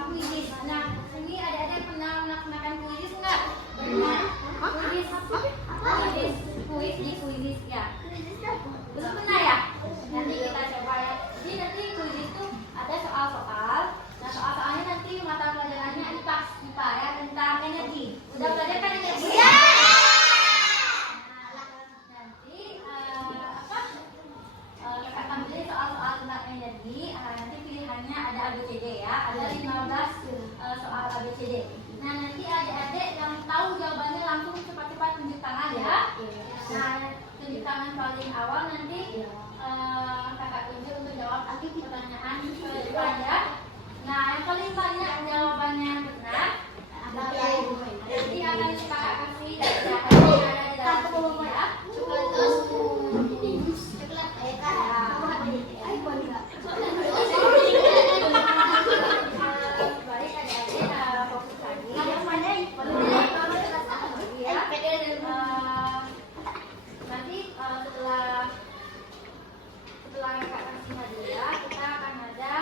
kuisis. Nah, ini adik-adik pernah melaksanakan kuisis nggak? Pernah? Kuisis, kuisis ya. Belum pernah ya? Nanti kita coba ya. Jadi nanti kuisis itu ada soal-soal. Nah, soal-soalnya nanti mata pelajarannya IPA ya, tentang energi. Udah belajar kan energi? Ya. Kakak tampilin soal-soal tentang energi. Nanti pilihannya ada ABCD ya. Ada 15 soal ABCD. Nah, nanti adik-adik yang tahu jawabannya langsung cepat-cepat tunjuk tangan ya. Nah, tunjuk tangan paling awal nanti kakak tunjuk untuk jawab pertanyaan depan ya. Nah, yang paling banyak jawabannya benar nanti akan kakak kasih hadiah ada di dalam sini ya. Setelah kakak kasih hadiah, kita akan ada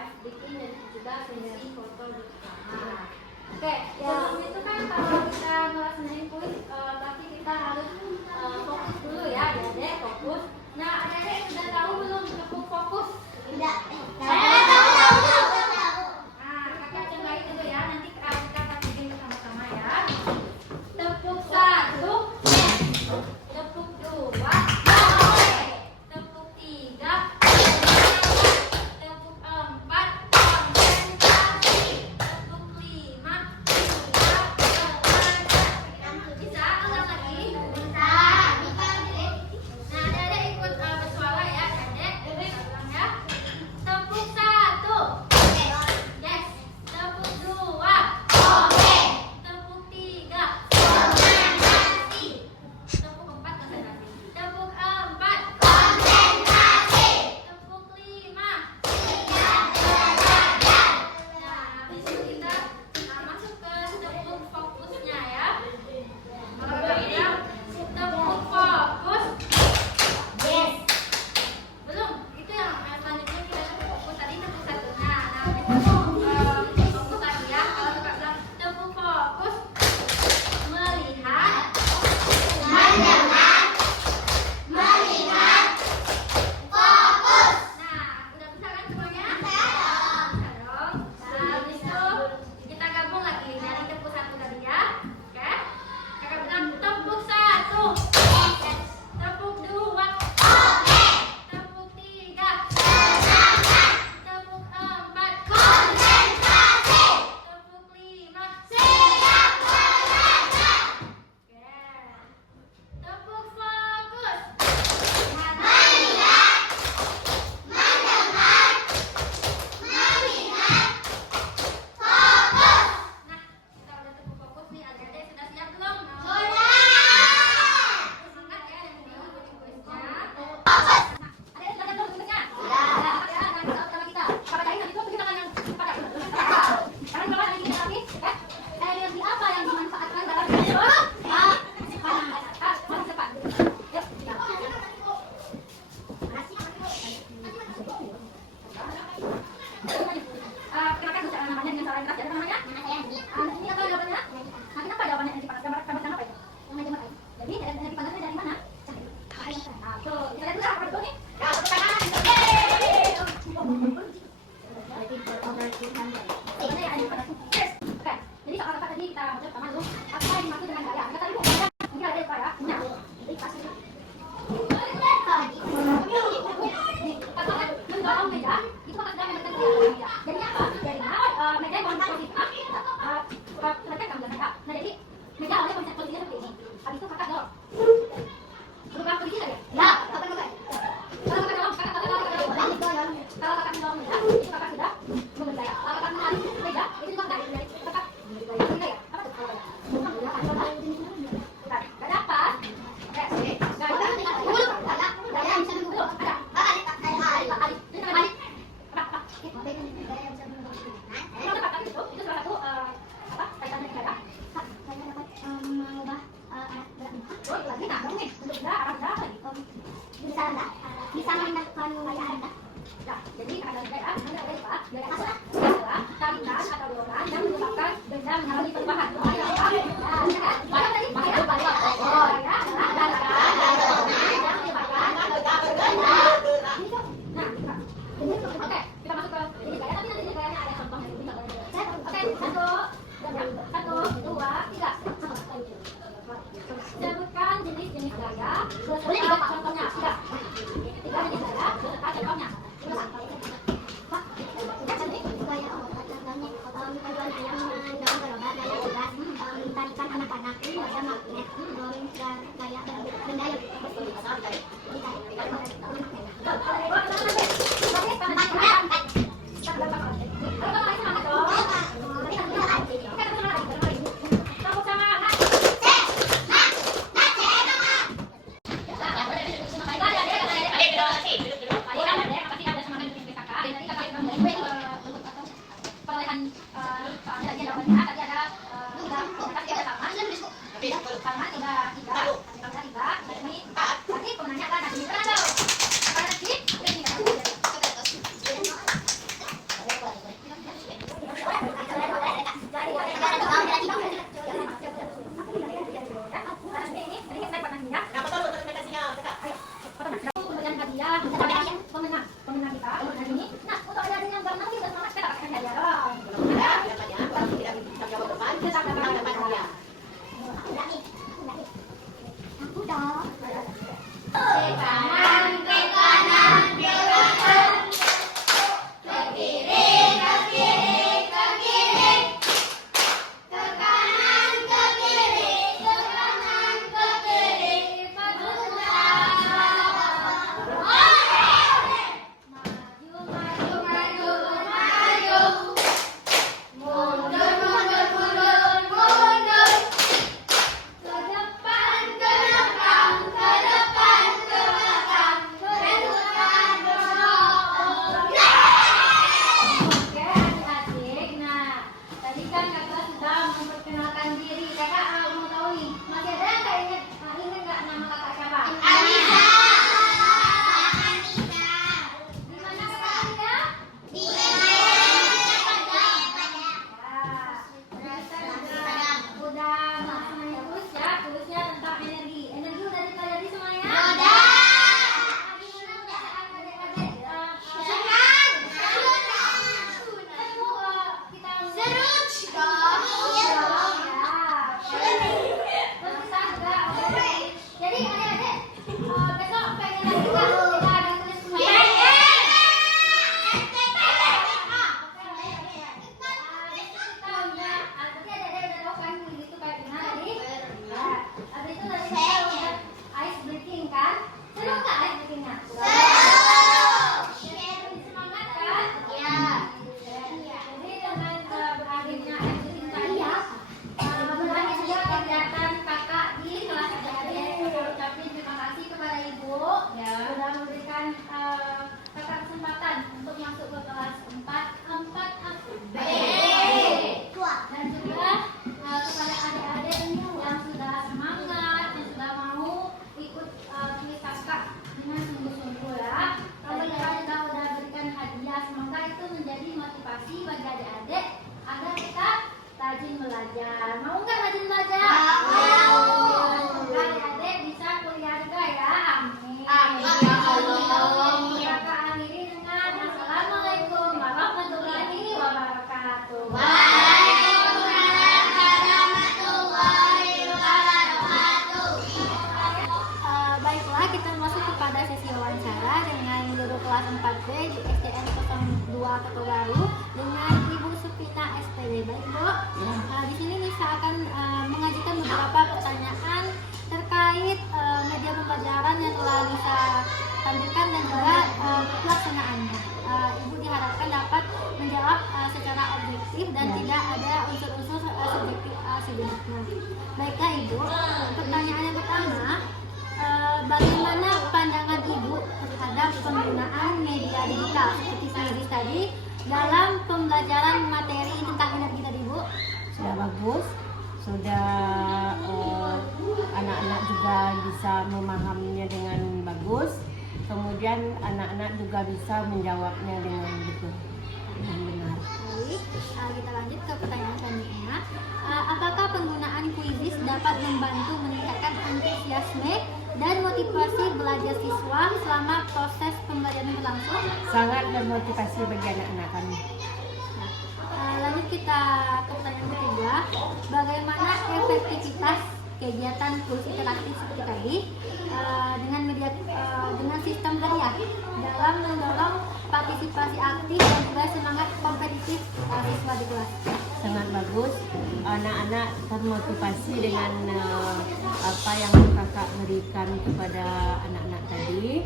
ice breaking dan juga sesi foto bersama. Oke, sebelum itu kan kalau kita ngelaksanain kuis, tapi kita harus fokus dulu ya, adik-adik fokus. Nah, adik-adik sudah tahu belum tepuk fokus? Tidak. Nah, kakak cobain dulu ya, nanti kita bikin bersama-sama ya. Tepuk 1, tepuk 2. Jadi apa? Jadi meja yang positif. Perhatikan kamu jangan Satu, dua, tiga. Sebutkan jenis-jenis gaya beserta contohnya. Tiga jenis gaya beserta contohnya. Tarikan anak-anak, gaya magnet, gaya benda yang pemenang kita hari ini. Nah, untuk ada yang gambar nanti udah semangat kita akan hadiah dong. Kita dapat hadiah. Aku dong. Ke kanan, ke kanan, ke kanan. Ke kiri, ke kiri, ke kiri. Ke kanan, ke kiri, ke kanan, ke kiri. Belajar. Mau nggak rajin belajar? Mau. Adik-adik bisa kuliah juga ya. Amin. Kita akhiri dengan Assalamualaikum warahmatullahi wabarakatuh. Waalaikumsalam warahmatullahi wabarakatuh. Baiklah, kita masuk kepada sesi wawancara dengan guru kelas 4B di SDN 02 Ketugaru dengan Ibu Supina SPD. Baik, Bu. Di sini Nisa akan mengajukan beberapa pertanyaan terkait media pembelajaran yang telah Nisa tampilkan dan juga pelaksanaannya. Ibu diharapkan dapat menjawab secara objektif dan tidak ada unsur-unsur subjektif sebenarnya. Baiklah Ibu, pertanyaan yang pertama, bagaimana pandangan Ibu terhadap penggunaan media digital seperti Firis tadi dalam pembelajaran materi tentang energi tadi, Bu? Sudah bagus, sudah anak-anak juga bisa memahaminya dengan bagus, kemudian anak-anak juga bisa menjawabnya dengan betul, dengan benar. Baik, kita lanjut ke pertanyaan selanjutnya. Apakah penggunaan Quizzes dapat membantu meningkatkan antusiasme dan motivasi belajar siswa selama proses pembelajaran berlangsung? Sangat bermotivasi bagi anak-anak kami. Lanjut kita ke pertanyaan interaktif seperti tadi dengan sistem tadi ya, dalam mendorong partisipasi aktif dan juga semangat kompetitif siswa di kelas. Sangat bagus, anak-anak termotivasi dengan apa yang kakak berikan kepada anak-anak tadi.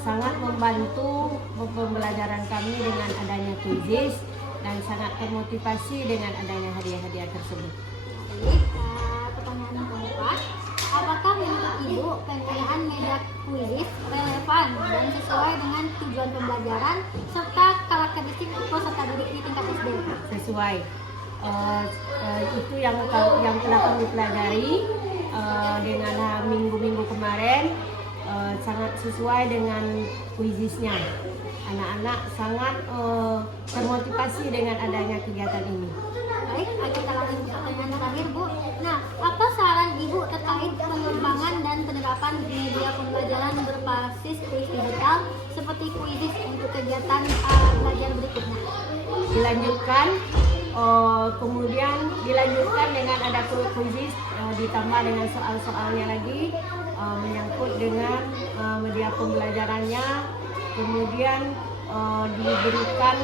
Sangat membantu pembelajaran kami dengan adanya kuisis dan sangat termotivasi dengan adanya hadiah-hadiah tersebut. Baik, pertanyaan yang keempat, apakah menurut Ibu penggunaan media kuisis relevan dan sesuai dengan tujuan pembelajaran serta karakteristik peserta didik di tingkat SD? Sesuai. Itu yang telah kami pelajari dengan minggu-minggu kemarin, sangat sesuai dengan kuisisnya. Anak-anak sangat termotivasi dengan adanya kegiatan ini. Baik, kita lanjut ke pertanyaan terakhir, Bu. Nah, apa saran Ibu terkait pengembangan dan penerapan media pembelajaran berbasis kuis digital seperti kuisis untuk kegiatan belajar berikutnya? Dilanjutkan, kemudian dilanjutkan dengan ada kuisis, ditambah dengan soal-soalnya lagi, menyangkut dengan media pembelajarannya, kemudian diberikan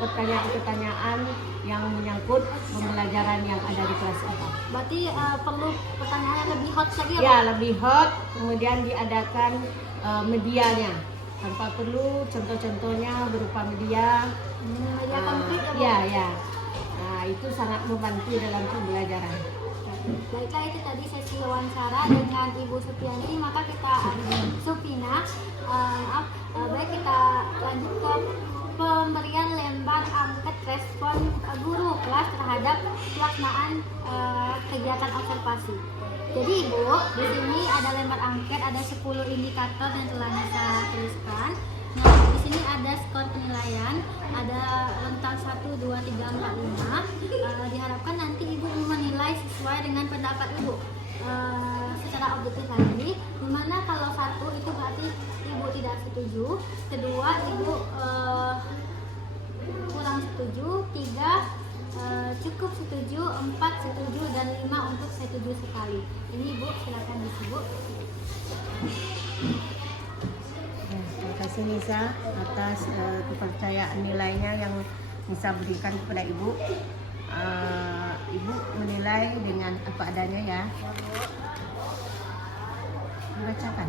pertanyaan-pertanyaan yang menyangkut pembelajaran yang ada di kelas ini. Berarti perlu pertanyaan yang lebih hot lagi ya? Lebih hot, kemudian diadakan medianya. Tanpa perlu contoh-contohnya berupa media. Media konkret ya. Nah, itu sangat membantu dalam pembelajaran. Baiklah, itu tadi sesi wawancara dengan Ibu Supianti. Maka kita Supina, baik kita lanjut ke pemberian lembar angket respon guru kelas terhadap pelaksanaan kegiatan observasi. Jadi Ibu, di sini ada lembar angket, ada 10 indikator yang telah Nisa tuliskan. Nah, di sini ada skor penilaian, ada rentang 1, 2, 3, 4, 5. Diharapkan nanti Ibu menilai sesuai dengan pendapat Ibu secara objektif lagi. Dimana kalau 1 itu berarti Ibu tidak setuju, kedua Ibu kurang setuju, 3 cukup setuju, 4 setuju, dan 5 untuk setuju sekali. Ini Bu, silakan diisi Bu. Terima kasih Nisa atas kepercayaan nilainya yang Nisa berikan kepada Ibu. Ibu menilai dengan apa adanya ya. Dibacakan.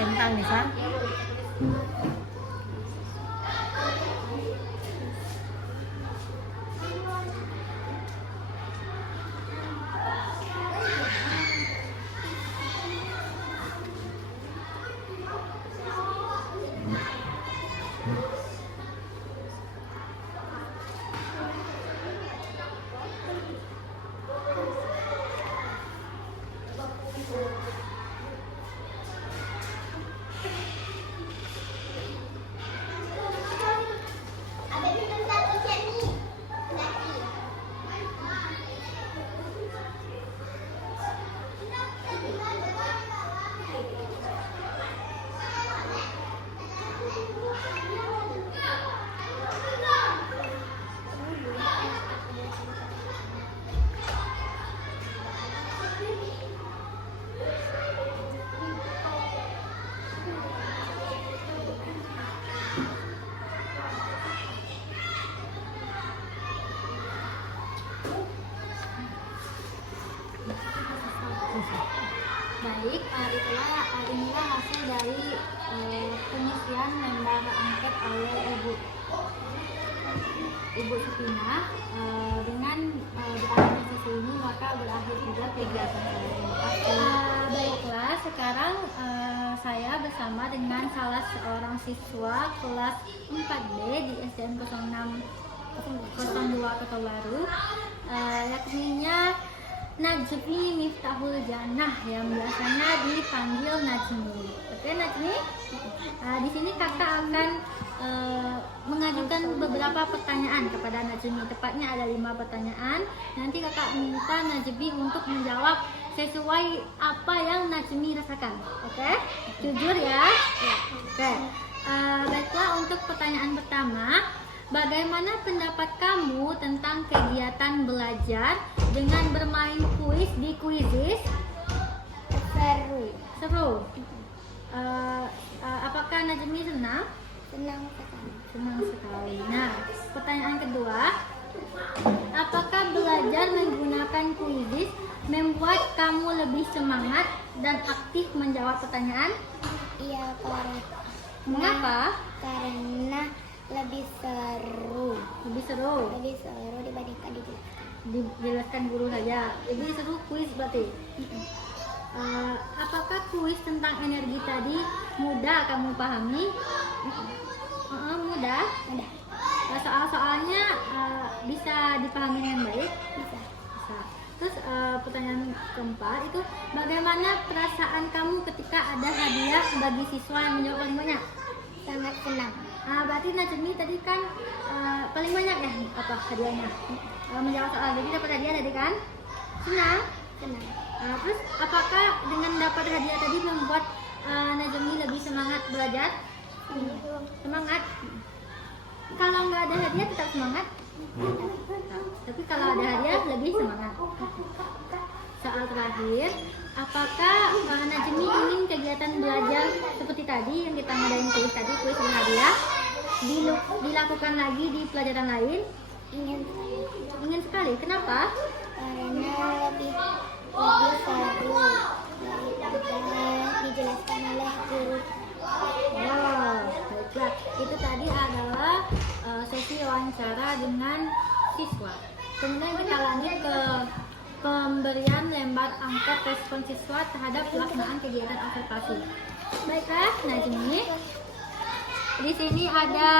Tentang Nisa. Baik, inilah hasil dari pengisian lembar angket oleh Ibu Supina. Dengan berakhirnya sesi ini maka berakhir juga kegiatan saya. Baiklah, sekarang saya bersama dengan salah seorang siswa kelas 4B di SDN 06 02 Kota Baru, yakninya Najmi Miftahul Jannah yang biasanya dipanggil Najmi. Oke, Najmi? Di sini kakak akan mengajukan beberapa pertanyaan kepada Najmi. Tepatnya ada 5 pertanyaan. Nanti kakak minta Najmi untuk menjawab sesuai apa yang Najmi rasakan. Oke? Jujur ya. Oke. Baiklah, untuk pertanyaan pertama, bagaimana pendapat kamu tentang kegiatan belajar dengan bermain kuis di Quizizz? Seru. Seru. Apakah Najmi senang? Senang sekali. Senang sekali. Nah, pertanyaan kedua, apakah belajar menggunakan Quizizz membuat kamu lebih semangat dan aktif menjawab pertanyaan? Iya, Mengapa? karena lebih seru. Lebih seru. Lebih seru dibandingkan dijelaskan. Dijelaskan guru saja. Lebih seru kuis berarti. Apakah kuis tentang energi tadi mudah kamu pahami? Mudah. Ada. Soal-soalnya bisa dipahami dengan baik. Bisa. Bisa. Terus pertanyaan keempat itu, bagaimana perasaan kamu ketika ada hadiah bagi siswa yang menjawab paling banyak? Sangat senang. Berarti Najmi tadi kan paling banyak ya apa hadiahnya? Menjawab soal, jadi dapat hadiah tadi kan? Senang? Senang. Terus apakah dengan dapat hadiah tadi membuat Najmi lebih semangat belajar? Semangat? Kalau nggak ada hadiah tetap semangat? Tapi kalau ada hadiah lebih semangat. Soal terakhir, apakah Najmi ingin kegiatan belajar seperti tadi yang kita ngadain kuis tadi, kuis dan hadiah, dilakukan lagi di pelajaran lain? Ingin sekali. Kenapa? Karena lebih seru daripada dijelaskan oleh guru. Wow, baiklah. Itu tadi adalah sesi wawancara dengan siswa. Kemudian kita lanjut ke pemberian lembar angkot respon siswa terhadap pelaksanaan kegiatan observasi. Baiklah, Najmi. Di sini ada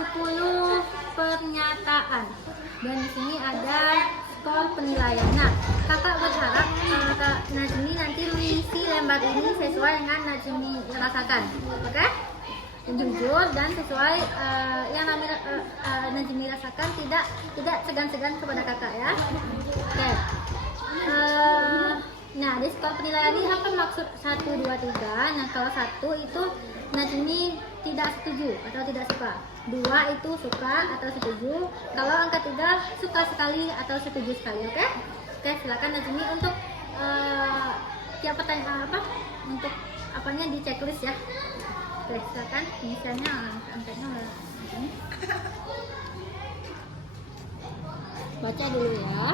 10 pernyataan dan di sini ada skor penilaian. Nah, kakak berharap Kak Najmi nanti mengisi lembar ini sesuai dengan Najmi rasakan, oke? Jujur dan sesuai yang Najmi rasakan, tidak segan-segan kepada kakak ya. Oke. Nah, di skor penilaian ini apa maksud 1, 2, 3? Nah, kalau 1 itu Najmi tidak setuju atau tidak suka. 2 itu suka atau setuju. Kalau angka 3 suka sekali atau setuju sekali, oke? Oke, silakan Najmi untuk tiap pertanyaan untuk apanya di checklist ya. Oke, silakan. Misalnya angkanya ini. Baca dulu ya.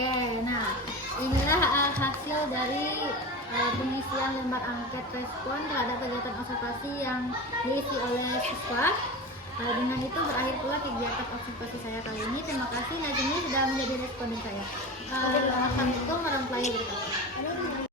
Oke, nah inilah hasil dari pengisian lembar angket respon terhadap kegiatan observasi yang diisi oleh siswa. Dengan itu berakhir pula kegiatan observasi saya kali ini. Terima kasih Najmi sudah menjadi responden saya. Assalamualaikum warahmatullahi wabarakatuh.